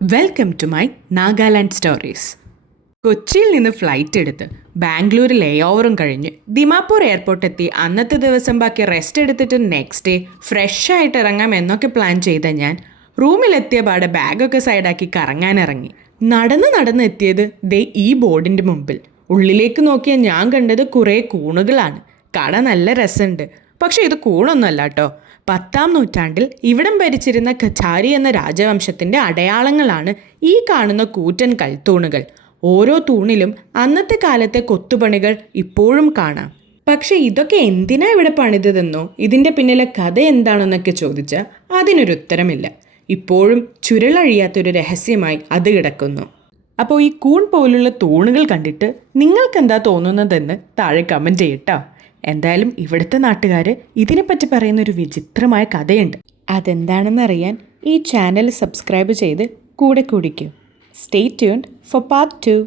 Welcome to my Nagaland stories. കൊച്ചിയിൽ നിന്ന് flight എടുത്ത് ബാംഗ്ലൂർ ലേ ഓവറും കഴിഞ്ഞ് ദിമാപൂർ എയർപോർട്ട് എത്തി അന്നത്തെ ദിവസം ബാക്കി റെസ്റ്റ് എടുത്തിട്ട് നെക്സ്റ്റ് ഡേ ഫ്രഷ് ആയിട്ട് ഇറങ്ങാം എന്നൊക്കെ പ്ലാൻ ചെയ്ത ഞാൻ റൂമിലെത്തിയ പാടെ ബാഗൊക്കെ സൈഡാക്കി കറങ്ങാനിറങ്ങി. നടന്ന് എത്തിയത് ദേ ഈ ബോർഡിൻ്റെ മുമ്പിൽ. ഉള്ളിലേക്ക് നോക്കിയ ഞാൻ കണ്ടത് കുറേ കൂണുകളാണ്. കാണാൻ നല്ല രസമുണ്ട്. പക്ഷേ ഇത് കൂണൊന്നുമല്ല കേട്ടോ. 10ാം നൂറ്റാണ്ടിൽ ഇവിടം ഭരിച്ചിരുന്ന ഖച്ചാരി എന്ന രാജവംശത്തിൻ്റെ അടയാളങ്ങളാണ് ഈ കാണുന്ന കൂറ്റൻ കൽത്തൂണുകൾ. ഓരോ തൂണിലും അന്നത്തെ കാലത്തെ കൊത്തുപണികൾ ഇപ്പോഴും കാണാം. പക്ഷെ ഇതൊക്കെ എന്തിനാ ഇവിടെ പണിതതെന്നോ ഇതിൻ്റെ പിന്നിലെ കഥ എന്താണെന്നൊക്കെ ചോദിച്ചാൽ അതിനൊരു ഉത്തരമില്ല. ഇപ്പോഴും ചുരുളഴിയാത്തൊരു രഹസ്യമായി അത് കിടക്കുന്നു. അപ്പോൾ ഈ കൂൺ പോലുള്ള തൂണുകൾ കണ്ടിട്ട് നിങ്ങൾക്കെന്താ തോന്നുന്നതെന്ന് താഴെ കമൻറ്റ് ചെയ്യട്ടോ. എന്തായാലും ഇവിടുത്തെ നാട്ടുകാർ ഇതിനെപ്പറ്റി പറയുന്നൊരു വിചിത്രമായ കഥയുണ്ട്. അതെന്താണെന്നറിയാൻ ഈ ചാനൽ സബ്സ്ക്രൈബ് ചെയ്ത് കൂടെ കുടിക്കൂ. Stay tuned for part 2.